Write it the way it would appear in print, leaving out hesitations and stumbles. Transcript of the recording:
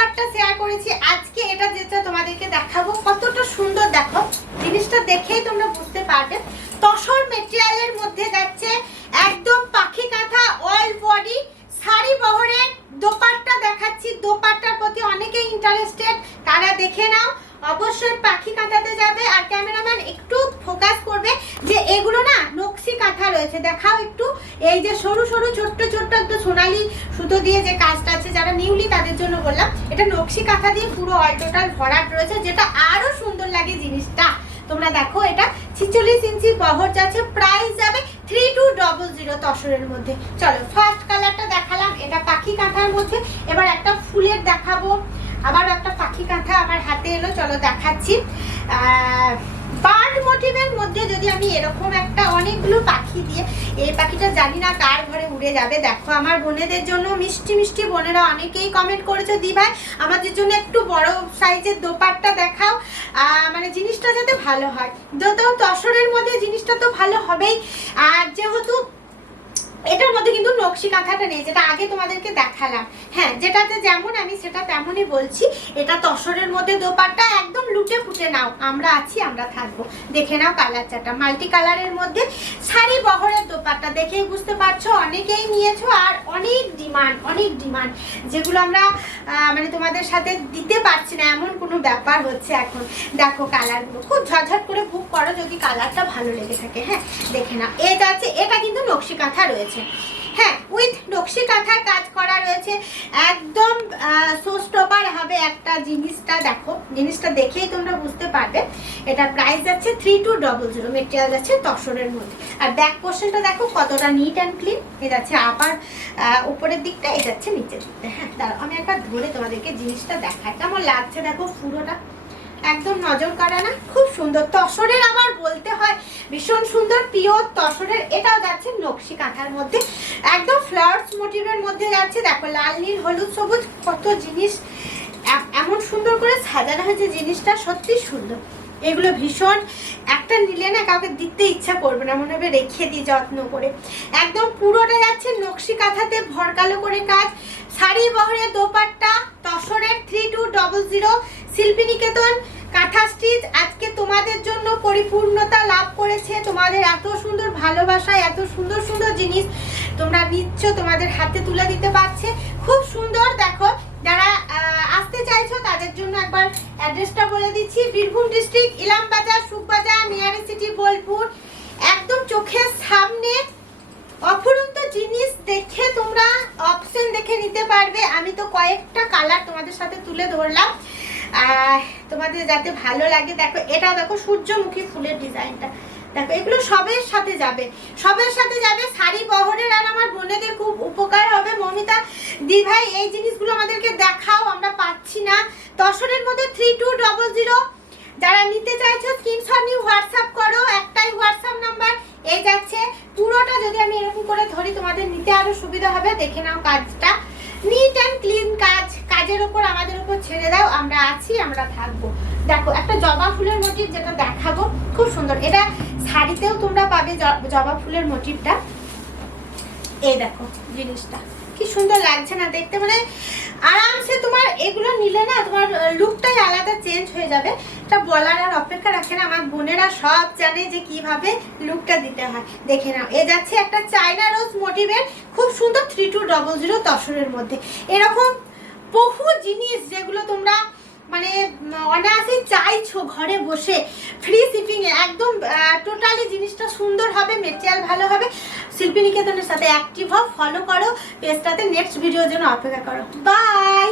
Dupatta share করেছি। আজকে এটা যেটা তোমাদেরকে দেখাবো কতটা সুন্দর, দেখো জিনিসটা দেখেই তোমরা বুঝতে পারবে। তসর মেটেরিয়ালের মধ্যে যাচ্ছে একদম পাখি কাঁথা অল বডি শাড়ি বহরের দোপাট্টা দেখাচ্ছি। দোপাট্টার প্রতি অনেকেই ইন্টারেস্টেড, তারা দেখে নাও। অবশ্যই পাখি কাঁথাতে যাবে। আর ক্যামেরাম্যান একটু ফোকাস করবে যে এগুলো না নকশি কাঁথা রয়েছে, দেখাও একটু। এই যে সরু সরু ছোট্ট ছোট্ট একটু সোনালি সুতো দিয়ে যে কাজটা আছে, যারা নিউলি তাদের জন্য বললাম, এটা নকশি কাঁথা দিয়ে পুরো অল টোটাল ভরাট রয়েছে, যেটা আরো সুন্দর লাগে জিনিসটা। তোমরা দেখো এটা 46 ইঞ্চি বহর যাচ্ছে, প্রাইস যাবে 3200 তসরের মধ্যে। চলো ফার্স্ট কালারটা দেখালাম, এটা পাখি কাঁথার মধ্যে। এবার একটা ফুলের দেখাবো, আবার একটা পাখি কাঁথা আমার হাতে এলো, চলো দেখাচ্ছি। বার্ড মোটিভের মধ্যে যদি আমি এরকম একটা অনেকগুলো পাখি দিয়ে, এই পাখিটা জানি না কার ঘরে উড়ে যাবে। দেখো আমার বোনেদের জন্য, মিষ্টি মিষ্টি বোনেরা অনেকেই কমেন্ট করেছে, দি ভাই আমাদের জন্য একটু বড় সাইজের দোপাট্টা দেখাও, মানে জিনিসটা যাতে ভালো হয়। যত তসরের মধ্যে জিনিসটা তো ভালো হবেই। আর যেহেতু এটার মধ্যে কিন্তু নকশি কাঁথাটা নেই, যেটা আগে তোমাদেরকে দেখালাম। হ্যাঁ, যেটাতে যেমন আমি সেটা তেমনই বলছি। এটা তসরের মধ্যে দোপাট্টা, একদম লুটে ফুটে নাও, আমরা আছি, আমরা থাকবো। দেখে নাও কালার চারটা, মাল্টি কালারের মধ্যে শাড়ি বহরের দোপাট্টা, দেখেই বুঝতে পারছো অনেকেই নিয়েছো। আর অনেক ডিমান্ড, যেগুলো আমরা মানে তোমাদের সাথে দিতে পারছি না, এমন কোনো ব্যাপার হচ্ছে এখন। দেখো কালারগুলো খুব ঝটঝট করে বুক করো যদি কালারটা ভালো লেগে থাকে। হ্যাঁ দেখে নাও, এটা আছে, এটা কিন্তু নকশি কাঁথা রয়েছে। হ্যাঁ, উইথ নকশি কাঁথার কাজ করা রয়েছে, একদম শোস্টপার হবে একটা জিনিসটা। দেখো জিনিসটা দেখেই তোমরা বুঝতে পারবে। এটা প্রাইস যাচ্ছে 3200, মেটেরিয়াল যাচ্ছে তসরের মধ্যে। আর ব্যাক পোর্শনটা দেখো কতটা নিট অ্যান্ড ক্লিন। এ যাচ্ছে আবার উপরের দিকটা, এ যাচ্ছে নিচের দিকটা। হ্যাঁ দাঁড়াও আমি একটা ধরে তোমাদেরকে জিনিসটা দেখাই, কেমন লাগছে দেখো। পুরোটা একদম নজর কাড়া না, খুব সুন্দর। তসরের আবার বলতে হয় ভীষণ সুন্দর, পিওর তসরের। এটাও যাচ্ছে নকশি কাঁথার মধ্যে, একদম ফ্লাওয়ার্স মোটিভের মধ্যে যাচ্ছে। দেখো লাল নীল হলুদ সবুজ কত জিনিস এমন সুন্দর করে সাজানো হয়েছে, জিনিসটা সত্যি সুন্দর। এগুলো ভীষণ, একটা নিলে না কাউকে দিতে ইচ্ছা করবে না, মনে হবে রেখে দিই যত্ন করে। একদম পুরোটা যাচ্ছে নকশি কাঁথাতে ভরকালো করে কাজ, শাড়ি বহরের দোপাট্টা তসরের 3200। শিল্পী নিকেতন কাঁথা স্টিচ আজকে তোমাদের জন্য পরিপূর্ণতা লাভ করেছে। তোমাদের এত সুন্দর ভালোবাসা, এত সুন্দর সুন্দর জিনিস তোমরা নিচ্ছ, তোমাদের হাতে তুলে দিতে পারছে, খুব সুন্দর। দেখো যারা আসতে চাইছো তাদের জন্য একবার অ্যাড্রেসটা বলে দিচ্ছি। Birbhum district, Ilambazar, Sukhbazar, nearest city Bolpur, একদম চোখের সামনে অফুরন্ত জিনিস দেখে তোমরা অপশন দেখে নিতে পারবে। আমি তো কয়েকটা কালার তোমাদের সাথে তুলে ধরলাম, তোমাদের যাতে ভালো লাগে। দেখো এটা দেখো সূর্যমুখী ফুলের ডিজাইনটা, দেখো এগুলো সবের সাথে যাবে, সবের সাথে যাবে শাড়ি বহরের। আর আমার বোনেদের খুব উপকার হবে। মমিতা দি ভাই এই জিনিসগুলো আমাদেরকে দেখাও, আমরা পাচ্ছি না। তসরের মধ্যে 3200, যারা নিতে চাইছো স্ক্রিনশট নিয়ে হোয়াটসঅ্যাপ করো, একটাই হোয়াটসঅ্যাপ নাম্বার। এই যাচ্ছে পুরোটা, যদি আমি এরকম করে ধরি তোমাদের নিতে আরো সুবিধা হবে। দেখে নাও কাজটা, নিট অ্যান্ড ক্লিন কাজ। কাজের ওপর আমাদের উপর ছেড়ে দাও, আমরা আছি, আমরা থাকবো। দেখো একটা জবা ফুলের মোটিভ যেটা দেখাবো, খুব সুন্দর। এটা শাড়িতেও তোমরা পাবে জবা ফুলের মোটিভটা। এই দেখো জিনিসটা কি সুন্দর লাগছে না দেখতে, মানে আরামসে তোমার এগুলো নিলে না তোমার লুকটাই আলাদা চেঞ্জ হয়ে যাবে। এটা বলার আর অপেক্ষা রাখে না, আমার বোনেরা সব জানে যে কিভাবে লুকটা দিতে হয়। দেখে নাও, এ যাচ্ছে একটা চায়না রোজ মোটিভের, খুব সুন্দর 3200 তসরের মধ্যে। এরকম বহু জিনিস যেগুলো তোমরা মানে অনায়াসে চাইছো ঘরে বসে, ফ্রি শিপিং এ, একদম টোটালি জিনিসটা সুন্দর হবে, মেটেরিয়াল ভালো হবে। শিল্পী নিকেতনের সাথে অ্যাক্টিভ হও, ফলো করো পেজটাতে। নেক্সট ভিডিওর জন্য অপেক্ষা করো। বাই।